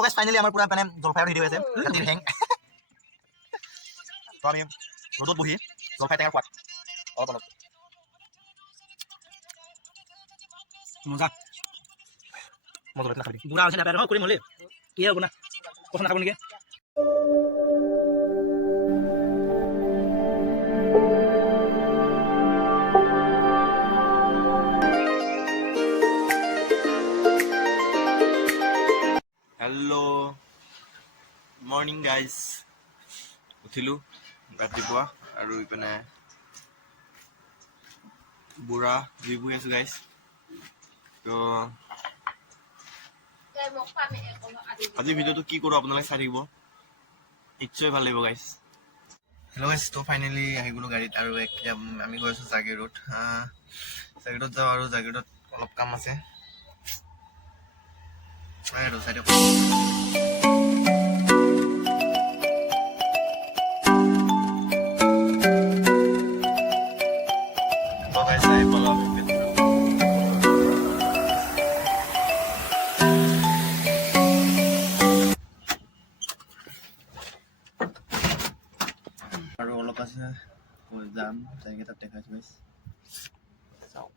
তো guys finally আমাৰ পুৰা মানে জলফাইৰ ৰেডি হৈছে ৰাতিৰ হেং তো আমি ৰ'দত বহি জলফাই টেঙাৰ সোৱাদ অলপ অলপ মজা মজা না খাবি বুঢ়া আছে না পেট কৰিম হলে কি হ'ব না কথা নাখাব নেকি हेलो मॉर्निंग गाइस उठिलो रातिपुৱা আৰু ইপিনে বুঢ়া ভিউ আছে গাইস তো আজি ভিডিওটো কি কৰো আপোনালোকে চাই থাকিব নিশ্চয় ভাল লাগিব গাইস হেল্ল' গাইস তো ফাইনালি আহি গলো গাড়ীত আৰু আমি গৈ আছো জাগিৰোড জাগিৰোড যাওঁ আৰু জাগিৰোডত অলপ কাম আছে আৰু চাইডে আৰু অলপ আছে যাম যাইকে তাত দেখাইছো গাইস চাও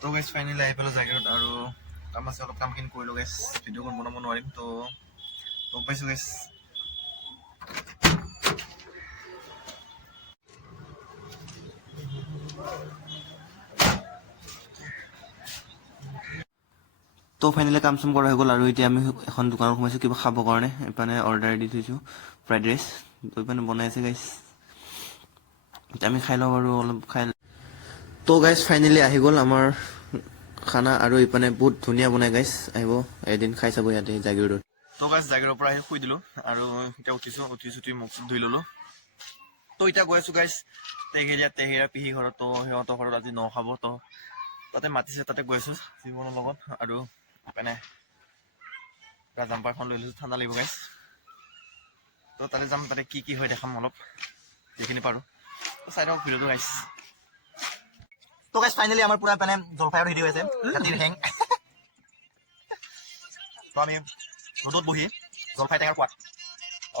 তো গাইস ফাইনালি আহি পালো জাগিৰোড আৰু কাম আছে অলপ কামখিনি কৰিলো গাইস ভিডিঅ'খন বনাব নোৱাৰিম তো লগ পাইছো গাইস তো ফাইনালি কাম চাম কৰা হৈ গ'ল আৰু এতিয়া আমি এখন দোকানত সোমাইছো কিবা খাবৰ কাৰণে এইপানে অৰ্ডাৰ দি থৈছো ফ্ৰাইড ৰাইচ তো এইপানে বনাই আছে গাইস এতিয়া আমি খাই লওঁ আৰু অলপ খাই তো গাইস ফাইনালি আহি গ'ল আমাৰ খানা আৰু ইপানে বহুত ধুনীয়া বনাই গাইস আহিব এদিন খাই চাব ইয়াতে জাগিৰোডত তো গাইস জাগিৰোডৰ পৰা আহি শুই দিলো আৰু এতিয়া উঠি মুখ ধুই ললো তো এতিয়া গৈ আছো গাইস তেহেৰীয়া পিহি ঘৰত তো সিহঁতৰ ঘৰত আজি নখাব তো তাতে মাতিছে তাতে গৈ আছো জীৱনৰ লগত আৰু মানে জাম্পাৰখন লৈ লৈছো ঠাণ্ডা লাগিব গাইস তো তাতে যাম তাতে কি হয় দেখাম অলপ যিখিনি পাৰো তো চাই লওক ভিডিঅ'টো গাইস তো গাইস ফাইনালি আমাৰ পুৰা মানে জলফাইৰ ৰেডি হৈছে ৰাতিৰ হেং তো আমি ৰ'দত বহি জলফাই টেঙাৰ সোৱাদ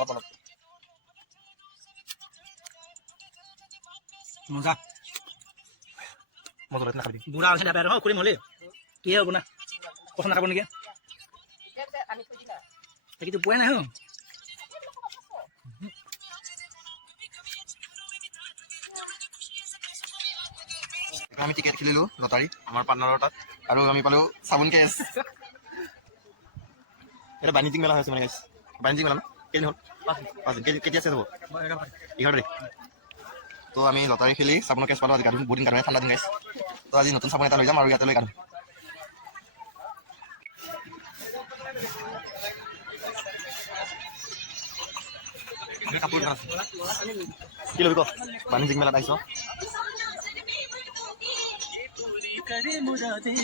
অলপ অলপ মজা মজা না খাবি বুঢ়া আছে না পেট কৰিম হলে কি হ'ব না কথা নাখাব নেকি কিন্তু পোৱাই নাই আমি টিকেট খেলিলো লটাৰী আমাৰ পাৰ্টনাৰৰ তাত আৰু আমি পালো চাবোন কেছ এটা বাণিজ্যিক মেলা হৈছে মানে গাইছ বাণিজ্যিক মেলা ন কেইদিন হ'ল 5 দিন কেতিয়া শেষ হ'ব 11 তাৰিখ তো আমি লটাৰী খেলি চাবোনৰ কেছ পালো আজি গাড়ী বহুত দিন কাৰণে ঠাণ্ডা দিন গাইছ তো আজি নতুন চাবোন এটা লৈ যাম আৰু ইয়াতে লৈ গাড়ী কাপোৰ কি ল'বি ক বাণিজ্যিক মেলাত আহিছ करे मुरादे